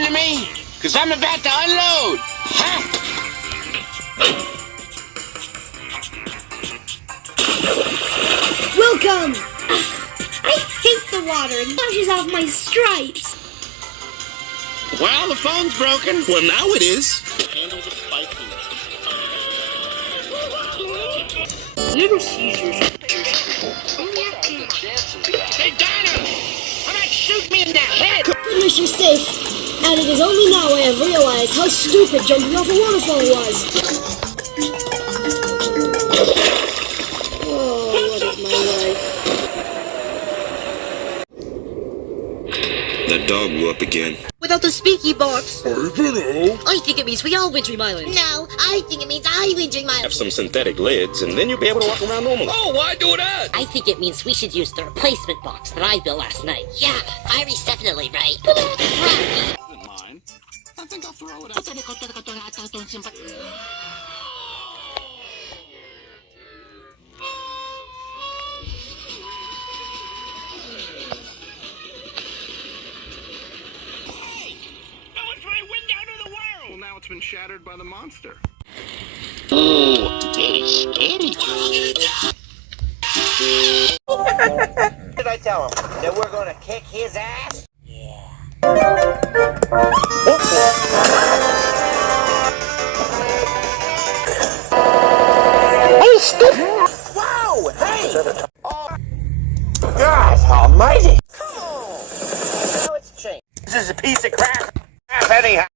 on to me? Because I'm about to unload. Huh? Welcome! I hate the water. It washes off my stripes. Well, the phone's broken. Well, now it is. Handles of spicy. Little Caesars. Hey, Donna! How about shoot me in the head? Goodness, you're safe. And it is only now I have realized how stupid jumping off a waterfall was. Oh, what is my life? That dog blew up again. Without the speaky box. Hello. I think it means we all win Dream Island. No, I think it means I win Dream Island. Have some synthetic lids, and then you'll be able to walk around normally. Oh, why do that? I think it means we should use the replacement box that I built last night. Yeah, Firey's definitely right. Isn't mine. I think I'll throw it out. Well, now it's been shattered by the monster. Ooh, it's scary. Did I tell him that we're gonna kick his ass? Yeah. Hey, stupid! Wow! Hey! Oh, God almighty! Come on! Now it's changed. This is a piece of crap anyhow.